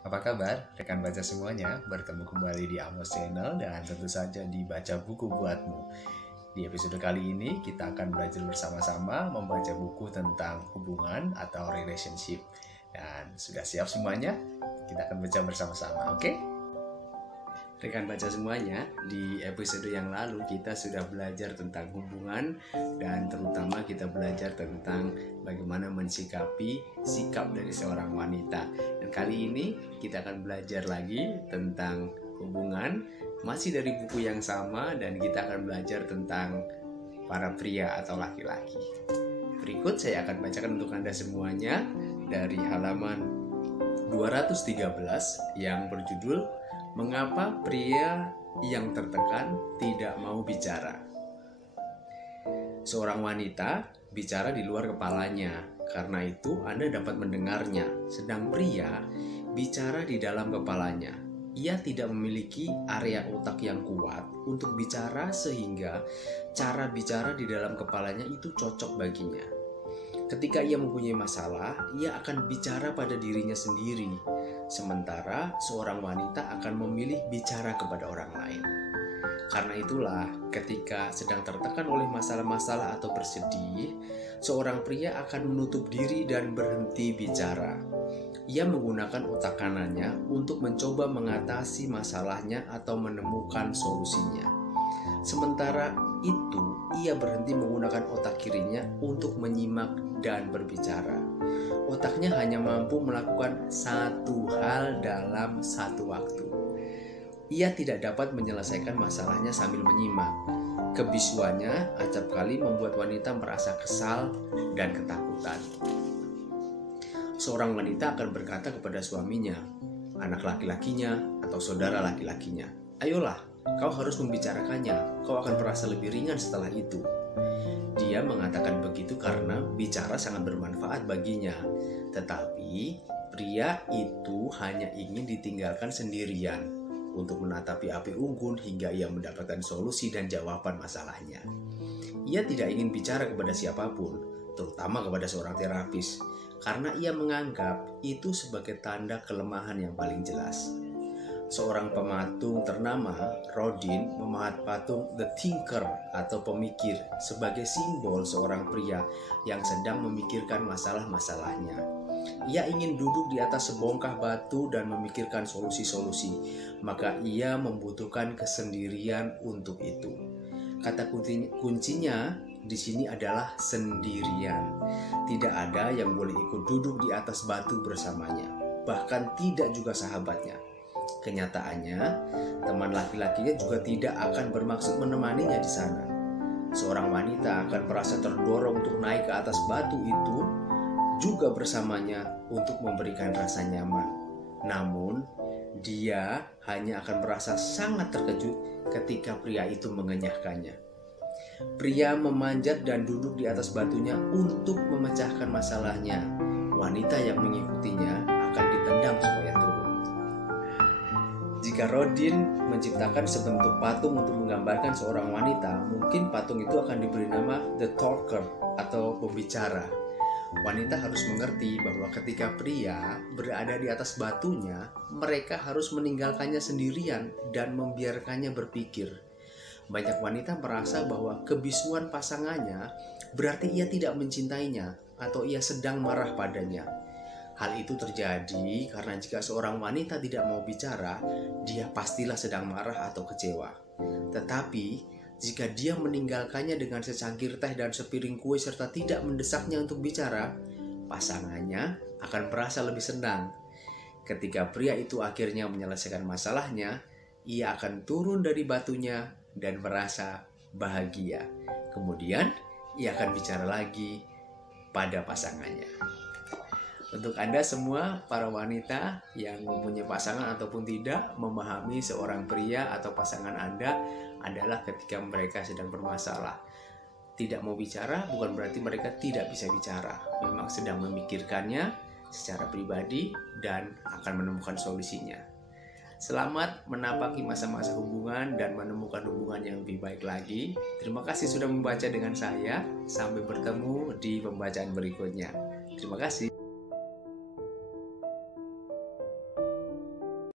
Apa kabar rekan baca semuanya? Bertemu kembali di Amos Channel dan tentu saja di Baca Buku Buatmu. Di episode kali ini kita akan belajar bersama-sama membaca buku tentang hubungan atau relationship. Dan sudah siap semuanya? Kita akan baca bersama-sama, oke? Rekan baca semuanya, di episode yang lalu kita sudah belajar tentang hubungan dan terutama kita belajar tentang bagaimana mensikapi sikap dari seorang wanita. Dan kali ini kita akan belajar lagi tentang hubungan, masih dari buku yang sama, dan kita akan belajar tentang para pria atau laki-laki. Berikut saya akan bacakan untuk Anda semuanya dari halaman 213 yang berjudul Mengapa Pria yang Tertekan Tidak Mau Bicara. Seorang wanita bicara di luar kepalanya, karena itu Anda dapat mendengarnya. Sedang pria bicara di dalam kepalanya. Ia tidak memiliki area otak yang kuat untuk bicara sehingga cara bicara di dalam kepalanya itu cocok baginya. Ketika ia mempunyai masalah, ia akan bicara pada dirinya sendiri. Sementara seorang wanita akan memilih bicara kepada orang lain. Karena itulah, ketika sedang tertekan oleh masalah-masalah atau bersedih, seorang pria akan menutup diri dan berhenti bicara. Ia menggunakan otak kanannya untuk mencoba mengatasi masalahnya atau menemukan solusinya. Sementara itu, ia berhenti menggunakan otak kirinya untuk menyimak dan berbicara. Otaknya hanya mampu melakukan satu hal dalam satu waktu. Ia tidak dapat menyelesaikan masalahnya sambil menyimak. Kebisuannya acap kali membuat wanita merasa kesal dan ketakutan. Seorang wanita akan berkata kepada suaminya, anak laki-lakinya, atau saudara laki-lakinya, "Ayolah, kau harus membicarakannya, kau akan merasa lebih ringan setelah itu." Dia mengatakan begitu karena bicara sangat bermanfaat baginya. Tetapi pria itu hanya ingin ditinggalkan sendirian untuk menatapi api unggun hingga ia mendapatkan solusi dan jawaban masalahnya. Ia tidak ingin bicara kepada siapapun, terutama kepada seorang terapis, karena ia menganggap itu sebagai tanda kelemahan yang paling jelas. Seorang pematung ternama, Rodin, memahat patung The Thinker atau pemikir sebagai simbol seorang pria yang sedang memikirkan masalah-masalahnya. Ia ingin duduk di atas sebongkah batu dan memikirkan solusi-solusi, maka ia membutuhkan kesendirian untuk itu. Kata kuncinya di sini adalah sendirian. Tidak ada yang boleh ikut duduk di atas batu bersamanya, bahkan tidak juga sahabatnya. Kenyataannya, teman laki-lakinya juga tidak akan bermaksud menemaninya di sana. Seorang wanita akan merasa terdorong untuk naik ke atas batu itu juga bersamanya untuk memberikan rasa nyaman. Namun, dia hanya akan merasa sangat terkejut ketika pria itu mengenyahkannya. Pria memanjat dan duduk di atas batunya untuk memecahkan masalahnya. Wanita yang mengikutinya akan ditendang supaya turun. Jika Rodin menciptakan sebentuk patung untuk menggambarkan seorang wanita, mungkin patung itu akan diberi nama The Talker atau pembicara. Wanita harus mengerti bahwa ketika pria berada di atas batunya, mereka harus meninggalkannya sendirian dan membiarkannya berpikir. Banyak wanita merasa bahwa kebisuan pasangannya berarti ia tidak mencintainya atau ia sedang marah padanya. Hal itu terjadi karena jika seorang wanita tidak mau bicara, dia pastilah sedang marah atau kecewa. Tetapi, jika dia meninggalkannya dengan secangkir teh dan sepiring kue serta tidak mendesaknya untuk bicara, pasangannya akan merasa lebih senang. Ketika pria itu akhirnya menyelesaikan masalahnya, ia akan turun dari batunya dan merasa bahagia. Kemudian, ia akan bicara lagi pada pasangannya. Untuk Anda semua, para wanita yang mempunyai pasangan ataupun tidak, memahami seorang pria atau pasangan Anda adalah ketika mereka sedang bermasalah. Tidak mau bicara bukan berarti mereka tidak bisa bicara. Memang sedang memikirkannya secara pribadi dan akan menemukan solusinya. Selamat menapaki masa-masa hubungan dan menemukan hubungan yang lebih baik lagi. Terima kasih sudah membaca dengan saya. Sampai bertemu di pembacaan berikutnya. Terima kasih.